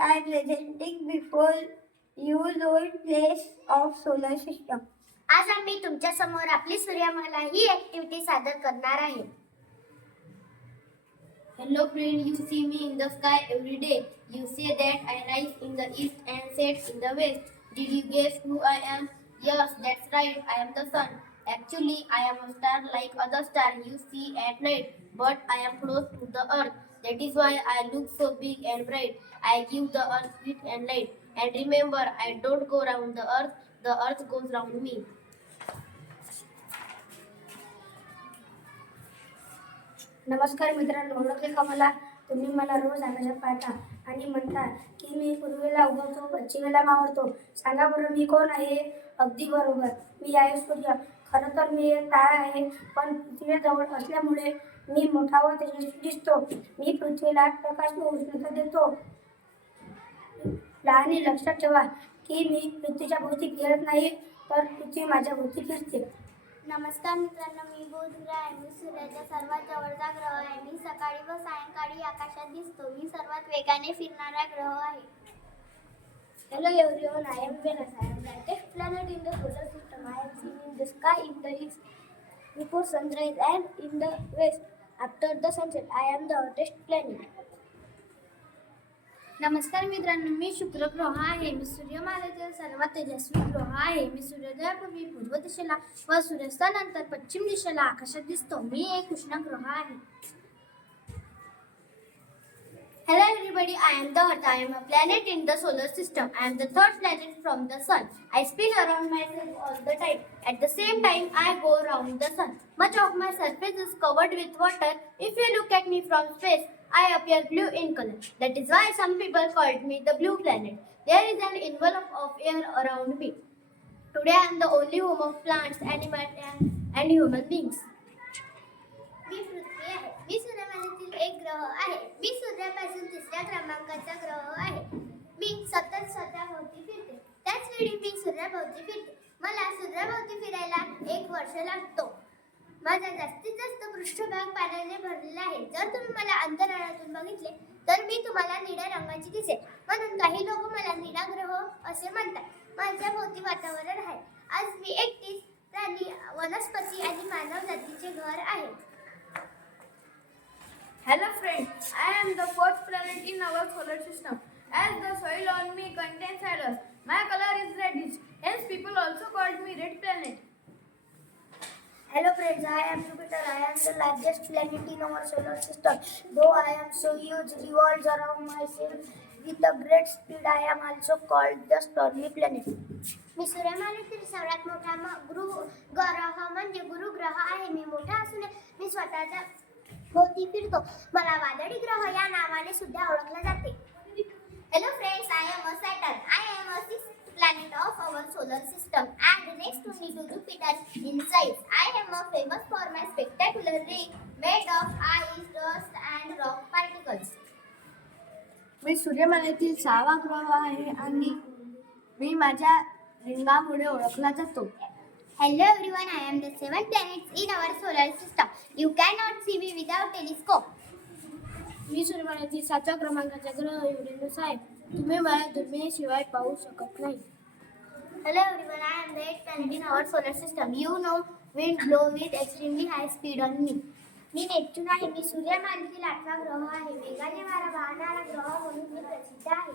I am presenting before you known place of solar system. आज आम्ही तुमच्या समोर आपली सूर्यमाला ही ऍक्टिव्हिटी सादर करणार आहे. Hello friend, you see me in the sky every day. You say that I rise in the east and set in the west. Did you guess who I am? Yes, that's right, I am the sun. Actually, I am a star like other star you see at night, but I am close to the earth. That is why I look so big and bright. I give the earth heat and light. And remember, I don't go round the earth goes round me. नमस्कार मित्रांनो, ओळखले का मला? तुम्ही मला रोज आकाशात पाहता आणि म्हणता की मी पूर्वेला उगवतो, पश्चिमेला मावळतो. सांगा बरं, मी कोण आहे? अगदी बरोबर, मी आहे सूर्य. खरं तर मी एक तारा आहे, पण पृथ्वीजवळ असल्यामुळे मी मोठा व तेजस्वी दिसतो. मी पृथ्वीला प्रकाश व उष्णता देतो. लहानी लक्षात ठेवा की मी पृथ्वीच्या भोवती फिरत नाही, तर पृथ्वी माझ्या भोवती फिरते. नमस्कार मित्रांनो, मी बुध आहे. मी सूर्याच्या सर्वात जवळचा ग्रह आहे. मी सकाळी व सायंकाळी आकाशात दिसतो. मी सर्वात वेगाने फिरणारा ग्रह आहे. Hello everyone, I am Venus. I am the brightest planet in the solar system. I am seen in the sky in the east before sunrise and in the west after the sunset. I am the hottest planet. नमस्कार मित्रांनो, मी शुक्र ग्रह आहे. मी सूर्यमालेतील सर्वात तेजस्वी ग्रह आहे. मी सूर्योदयापूर्वी पूर्व दिशेला व सूर्यास्तानंतर पश्चिम दिशेला आकाशात दिसतो. मी एक उष्ण ग्रह आहे. Hello everybody, I am the Earth. I am a planet in the solar system. I am the third planet from the sun. I spin around myself all the time. At the same time, I go around the sun. Much of my surface is covered with water. If you look at me from space, I appear blue in color. That is why some people called me the blue planet. There is an envelope of air around me. Today I am the only home of plants, animals and human beings. मी पृथ्वी आहे. मी सूर्यमालेतील एक ग्रह आहे. मी सूर्यापासून तिसऱ्या क्रमांकाचा ग्रह आहे. मी सतत स्वतःभोवती फिरते. त्याच वेळी मी सूर्याभोवती फिरते. मला सूर्याभोवती फिरायला 1 वर्ष लागतो. माझा जास्तीत जास्त पृष्ठभाग पाण्याने भरलेला आहे. जर तुम्ही मला अंतराळातून बघितले तर मी तुम्हाला निळ्या रंगाची दिसेल. म्हणून काही लोक मला निळा ग्रह असे म्हणतात. माझ्या भोवती वातावरण आहे. आज मी एकटीच प्राणी, वनस्पती आणि मानव जातीचे घर आहे. Hello friends, I am the fourth planet in our solar system. As the soil on me contains iron, my color is reddish. Hence people also called me red planet. Hello friends, I am Jupiter. I am the largest planet in our solar system. Though I am so huge, revolves around myself with a great speed. I am also called the stormy planet. मी सूर्यमालेतील सर्वात मोठा ग्रह म्हणजे गुरुग्रह आहे. मी मोठा असून मी स्वतःच्या भोवती फिरतो. मला वादळी ग्रह या नावाने सुद्धा ओळखले जाते. Hello friends, I am a Saturn. I am a sixth planet of our solar system and next only to Jupiter in size. I am famous for my spectacular ring made of ice, dust and rock particles. मी सूर्यमालेतील 6वा ग्रह आहे आणि मी माझ्या रिंगामुळे ओळखला जातो. Hello everyone, I am the 7th planet in our solar system. You cannot see me without telescope. मी सूर्यमालेतील 7व्या क्रमांकाचा ग्रह युरेनस आहे. तुम्ही मला दुर्बिणीशिवाय पाहू शकत नाही. Hello everyone, I am the 8th planet in our solar system. You know, wind blow with extremely high speed on me. Me Neptune आहे. मी सूर्यमालेतील 8वा ग्रह आहे. वेगाने वारा वाहणारा ग्रह म्हणून मी प्रसिद्ध आहे.